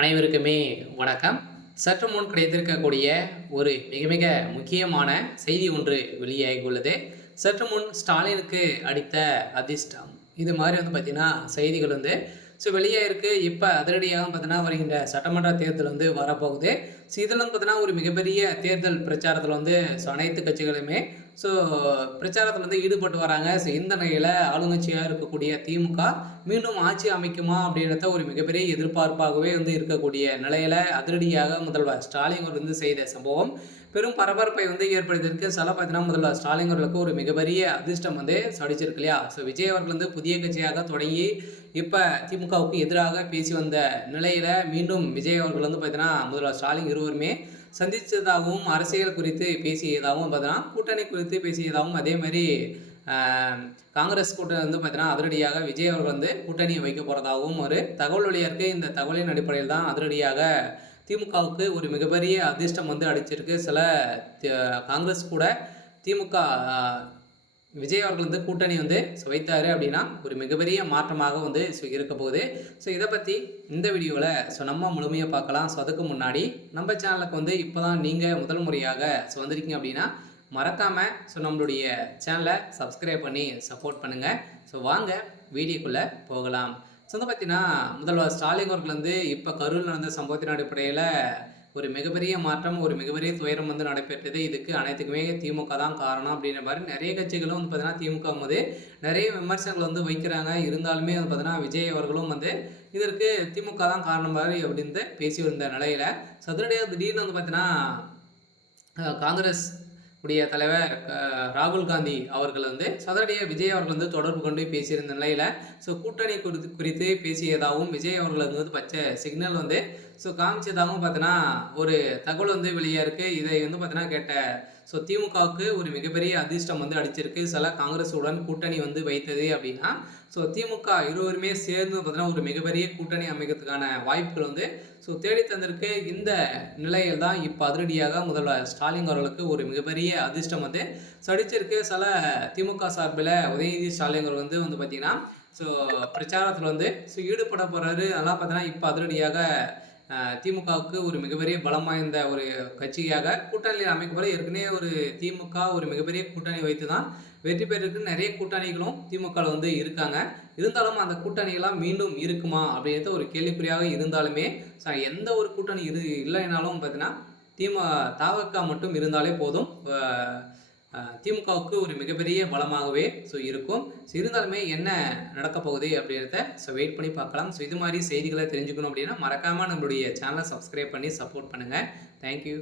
அனைவருக்குமே வணக்கம். சற்று முன் கிடைத்திருக்கக்கூடிய ஒரு மிக மிக முக்கியமான செய்தி ஒன்று வெளியாகியுள்ளது. சற்று முன் ஸ்டாலினுக்கு அடித்த அதிர்ஷ்டம். இது மாதிரி பார்த்தீங்கன்னா செய்திகள் வெளியாயிருக்கு. இப்போ அதிரடியாக பார்த்தீங்கன்னா வருகின்ற சட்டமன்ற தேர்தல் வரப்போகுது. இதில் பார்த்தீங்கன்னா ஒரு மிகப்பெரிய தேர்தல் பிரச்சாரத்தில் அனைத்து கட்சிகளுமே பிரச்சாரத்தில் ஈடுபட்டு வராங்க. இந்த நிலையில் ஆளுங்கட்சியாக இருக்கக்கூடிய திமுக மீண்டும் ஆட்சி அமைக்குமா அப்படின்றத ஒரு மிகப்பெரிய எதிர்பார்ப்பாகவே இருக்கக்கூடிய நிலையில் அதிரடியாக முதல்வர் ஸ்டாலின் அவர் செய்த சம்பவம் பெரும் பரபரப்பை ஏற்படுத்தியிருக்கு. பார்த்தீங்கன்னா முதல்வர் ஸ்டாலின் அவர்களுக்கு ஒரு மிகப்பெரிய அதிர்ஷ்டம் சடிச்சிருக்கு இல்லையா. விஜய் அவர்கள் புதிய கட்சியாக தொடங்கி இப்போ திமுகவுக்கு எதிராக பேசி வந்த நிலையில் மீண்டும் விஜய் அவர்கள் பார்த்தீங்கன்னா முதல்வர் ஸ்டாலின் இருவருமே சந்தித்ததாகவும் அரசியல் குறித்து பேசியதாகவும் பார்த்தீங்கன்னா கூட்டணி குறித்து பேசியதாகவும் அதே மாதிரி காங்கிரஸ் கூட்டணி பார்த்தீங்கன்னா அதிரடியாக விஜய் அவர்கள் கூட்டணியை வைக்க போகிறதாகவும் ஒரு தகவல் வெளியாக இந்த தகவலின் அடிப்படையில் தான் அதிரடியாக திமுகவுக்கு ஒரு மிகப்பெரிய அதிர்ஷ்டம் அடிச்சிருக்கு. காங்கிரஸ் கூட திமுக விஜய் அவர்கள் கூட்டணி வைத்தார் அப்படின்னா ஒரு மிகப்பெரிய மாற்றமாக இருக்க போகுது. இதை பற்றி இந்த வீடியோவில் நம்ம முழுமையாக பார்க்கலாம். அதுக்கு முன்னாடி நம்ம சேனலுக்கு இப்போ தான் நீங்கள் முதல் முறையாக வந்திருக்கீங்க அப்படின்னா மறக்காமல் நம்மளுடைய சேனலை சப்ஸ்கிரைப் பண்ணி சப்போர்ட் பண்ணுங்கள். வாங்க வீடியோக்குள்ளே போகலாம். பார்த்தீங்கன்னா முதல்வர் ஸ்டாலின் அவர்கள் இப்போ கரூரில் நடந்த சம்பவத்தின் அடிப்படையில் ஒரு மிகப்பெரிய மாற்றம், ஒரு மிகப்பெரிய துயரம் நடைபெற்றது. இதுக்கு அனைத்துக்குமே திமுக தான் காரணம் அப்படின்ற மாதிரி நிறைய கட்சிகளும் பார்த்தீங்கன்னா திமுக நிறைய விமர்சனங்கள் வைக்கிறாங்க. இருந்தாலுமே பார்த்தீங்கன்னா விஜய் அவர்களும் இதற்கு திமுக தான் காரணம் மாதிரி அப்படின்னு பேசி வந்த நிலையில் சதுரடியாக திடீர்னு பார்த்தீங்கன்னா காங்கிரஸ் உடைய தலைவர் ராகுல் காந்தி அவர்கள் சதுரடியாக விஜய் அவர்கள் தொடர்பு கொண்டு பேசியிருந்த நிலையில் கூட்டணி குறித்து பேசியதாகவும் விஜய் அவர்கள் பச்சை சிக்னல் காமிச்சதாகவும் பார்த்தீங்கன்னா ஒரு தகவல் வெளியாக இருக்குது. இதை பார்த்தீங்கன்னா கேட்ட திமுகவுக்கு ஒரு மிகப்பெரிய அதிர்ஷ்டம் அடிச்சிருக்கு. காங்கிரஸுடன் கூட்டணி வைத்தது அப்படின்னா திமுக இருவருமே சேர்ந்து பார்த்தீங்கன்னா ஒரு மிகப்பெரிய கூட்டணி அமைக்கிறதுக்கான வாய்ப்புகள் தேடி தந்திருக்கு. இந்த நிலையில் தான் இப்போ அதிரடியாக முதல்வர் ஸ்டாலின் அவர்களுக்கு ஒரு மிகப்பெரிய அதிர்ஷ்டம் சடிச்சிருக்கு. திமுக சார்பில் உதயநிதி ஸ்டாலின் அவர்கள் பார்த்தீங்கன்னா பிரச்சாரத்தில் ஈடுபட போகிறாரு. அதெல்லாம் பார்த்தீங்கன்னா இப்போ அதிரடியாக திமுகவுக்கு ஒரு மிகப்பெரிய பலம் வாய்ந்த ஒரு கட்சியாக கூட்டணியில் அமைக்கப்பட ஏற்கனவே ஒரு திமுக ஒரு மிகப்பெரிய கூட்டணி வைத்து தான் வெற்றி பெற்றிருக்கு. நிறைய கூட்டணிகளும் திமுக இருக்காங்க. இருந்தாலும் அந்த கூட்டணிகளாம் மீண்டும் இருக்குமா அப்படின்றது ஒரு கேள்விக்குறியாக இருந்தாலுமே எந்த ஒரு கூட்டணி இல்லைனாலும் பார்த்தீங்கன்னா தவக மட்டும் இருந்தாலே போதும் திமுகவுக்கு ஒரு மிகப்பெரிய பலமாகவே இருக்கும். இருந்தாலுமே என்ன நடக்க போகுது அப்படின்றத வெயிட் பண்ணி பார்க்கலாம். இது மாதிரி செய்திகளை தெரிஞ்சுக்கணும் அப்படின்னா மறக்காமல் நம்மளுடைய சேனலை சப்ஸ்கிரைப் பண்ணி சப்போர்ட் பண்ணுங்கள். தேங்க்யூ.